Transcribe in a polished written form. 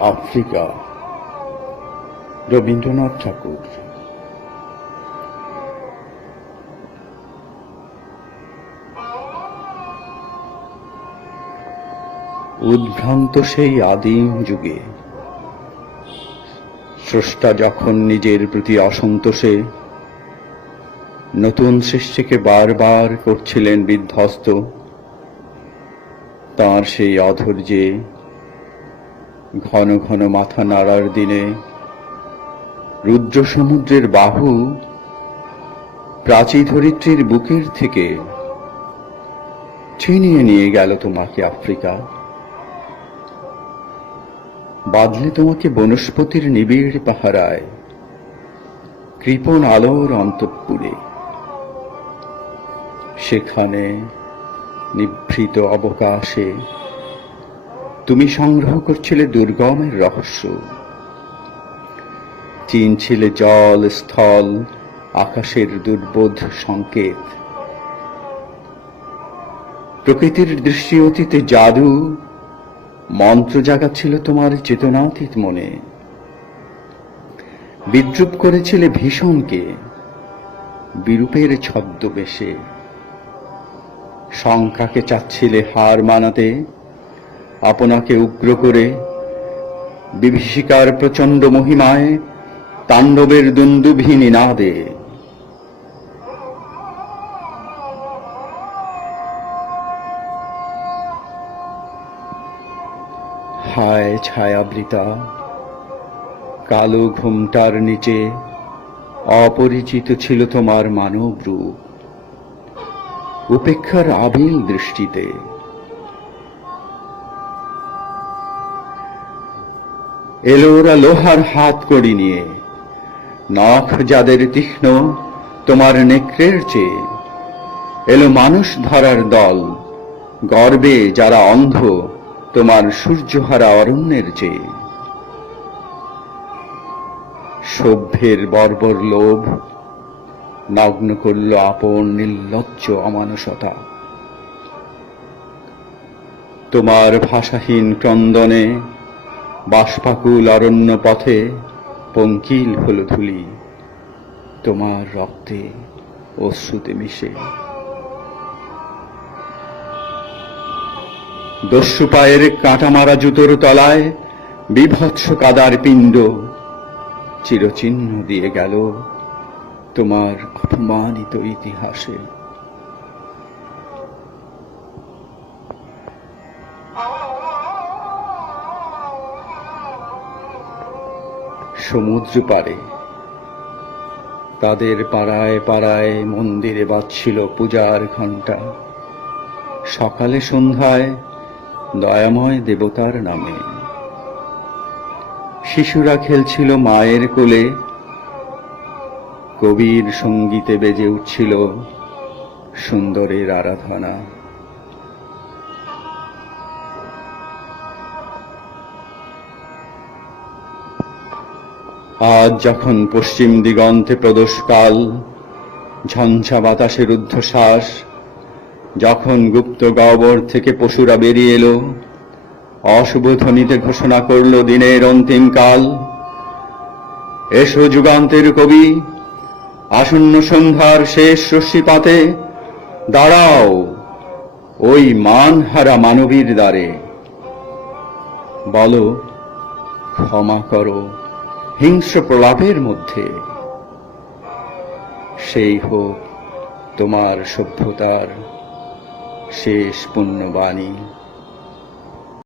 Africa, Rabindranath ঠাকুর। উদ্ভ্রান্ত সেই আদিম যুগে স্রষ্টা যখন নিজের প্রতি অসন্তোষে নতুন সৃষ্টিকে বারবার করছিলেন বিধ্বস্ত, তাঁর সেই অধৈর্যে ঘন ঘন মাথা নাড়ার দিনে রুদ্র সমুদ্রের বাহু প্রাচী ধরিত্রীর বুকের থেকে ছিনিয়ে নিয়ে গেল তোমাকে আফ্রিকা। বাঁধলে তোমাকে বনস্পতির নিবিড় পাহারায়, কৃপণ আলোর অন্তঃপুরে। সেখানে নিভৃত অবকাশে তুমি সংগ্রহ করছিলে দুর্গমের রহস্য, চিনছিলে জল, স্থল, আকাশের দুর্বোধ সংকেত। প্রকৃতির দৃষ্টি অতীতে জাদু মন্ত্র জাগাচ্ছিল তোমার চেতনাতীত মনে। বিদ্রুপ করেছিলে ভীষণকে বিরূপের ছদ্মবেশে। শঙ্কাকে চাচ্ছিলে হার মানাতে, আপনাকে উগ্র করে বিভীষিকার প্রচণ্ড মহিমায় তাণ্ডবের দুন্দুভি নিনাদে। হায় ছায়াবৃতা, কালো ঘুমটার নিচে অপরিচিত ছিল তোমার মানব রূপ। উপেক্ষার আবিল দৃষ্টিতে এলো ওরা লোহার হাত কড়ি নিয়ে, নখ যাদের তীক্ষ্ণ তোমার নেকড়ের চেয়ে। এলো মানুষ ধরার দল, গর্বে যারা অন্ধ তোমার সূর্যহারা অরণ্যের চেয়ে। সভ্যের বর্বর লোভ নগ্ন করল আপন নির্লজ্জ অমানুষতা। তোমার ভাষাহীন ক্রন্দনে বাষ্পাকুল অরণ্য পথে পঙ্কিল হল ধূলি, তোমার রক্তে অশ্রুতে মিশে। দস্যু পায়ের কাঁটা মারা জুতোর তলায় বিভৎস কাদার পিণ্ড চিরচিহ্ন দিয়ে গেল তোমার অপমানিত ইতিহাসে। সমুদ্র পারে তাদের পাড়ায় পাড়ায় মন্দিরে বাজছিল পূজার ঘণ্টা। সকালে সন্ধ্যায় দয়াময় দেবতার নামে শিশুরা খেলছিল মায়ের কোলে। কবির সঙ্গীতে বেজে উঠছিল সুন্দরের আরাধনা। আজ যখন পশ্চিম দিগন্তে প্রদোষকাল, ঝঞ্ঝা বাতাসের ঊর্ধ্বশ্বাস, যখন গুপ্ত গহ্বর থেকে পশুরা বেরিয়ে এলো, অশুভ ধ্বনিতে ঘোষণা করল দিনের অন্তিম কাল। এসো যুগান্তের কবি, আসন্ন সন্ধ্যার শেষ রশ্মিপাতে দাঁড়াও ওই মানহারা মানবীর দ্বারে। বলো ক্ষমা করো হিংস্র প্রলাপের মধ্যে, সেই হোক তোমার সভ্যতার শেষ পুণ্যবাণী।